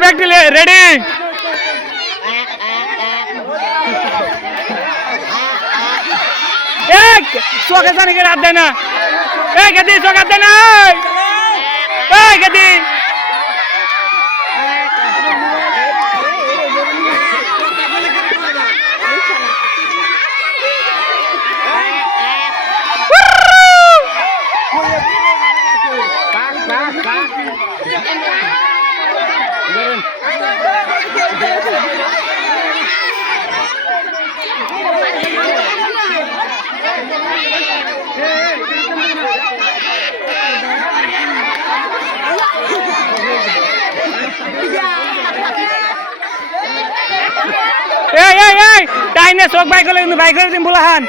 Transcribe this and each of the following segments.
bag দিলে ready চোখে জানি কে রাত দেয় না গেদি চোখ হাত দেয় না গেদি টাইনে চোখ বাইক হলে কিন্তু বাইক দিন বোলাহান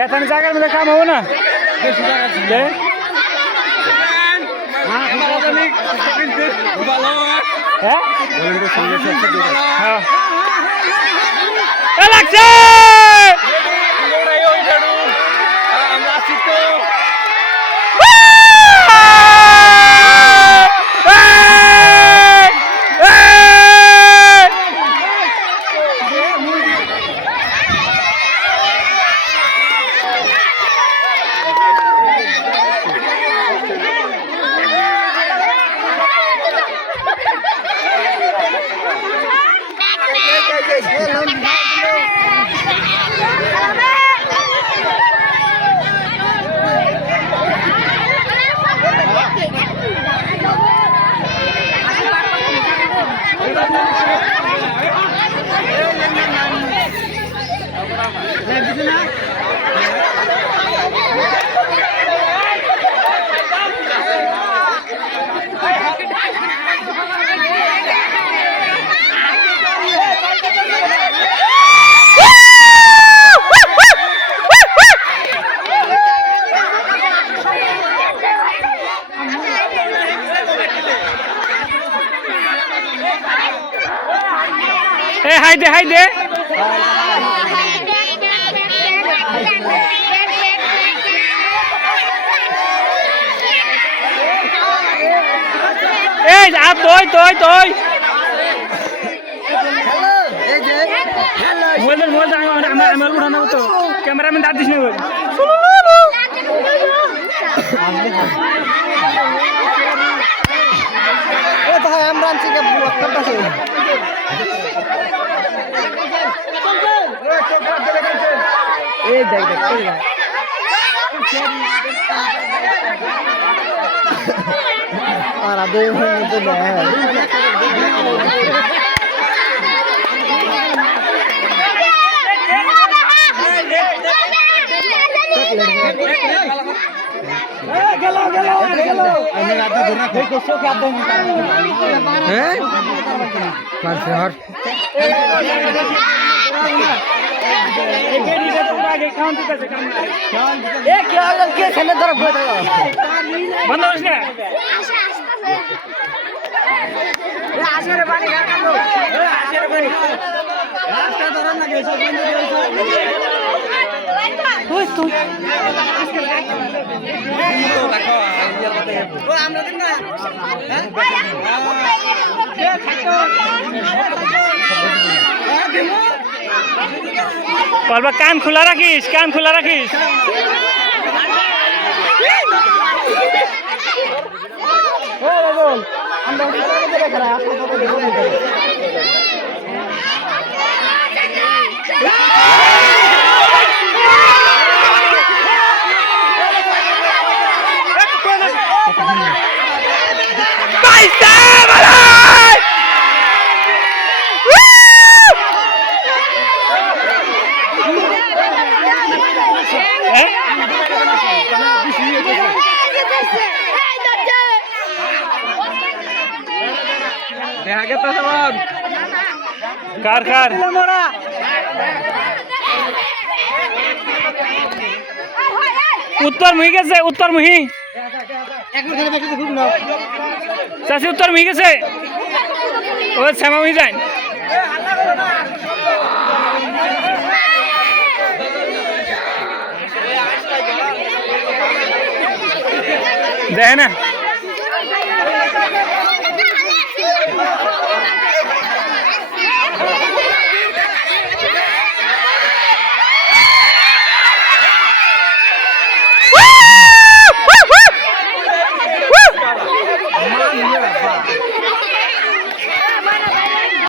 এখানে জায়গার মধ্যে কাম হবো না লাগছে হাই দে এই আপ তুই মোবাইল আমার উঠানো তো ক্যামেরাম্যান দাঁত দিস না ভাই আমরা এই দেখ আর আদে হইতে না আমি রাতে ধরে কই কইছো কি আদে হ্যাঁ পারছে আর বলবা কান খোলা রাখিস কার উত্তরমুখী গেছে উত্তরমুখী চাষি উত্তরমুখী গেছে ও শ্যামামুখী যায় দেখে না